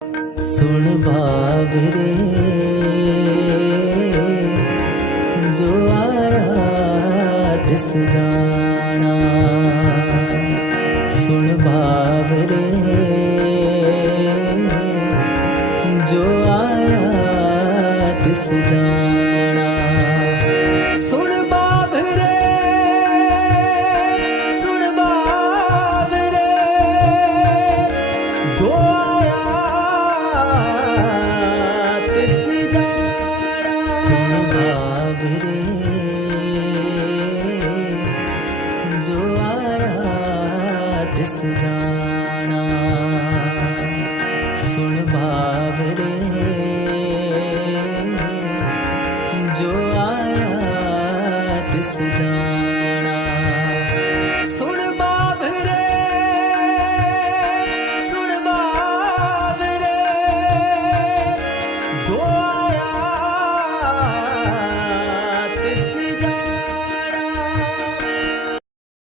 सुन बाबरे जो आया तिस जाना। सुन बाबरे जो आया तिस जाना। सुन बाबरे सुन बाबरे जो आया तिस जाना। सुन बाबरे जो आया तिस जाना। सुन बाबरे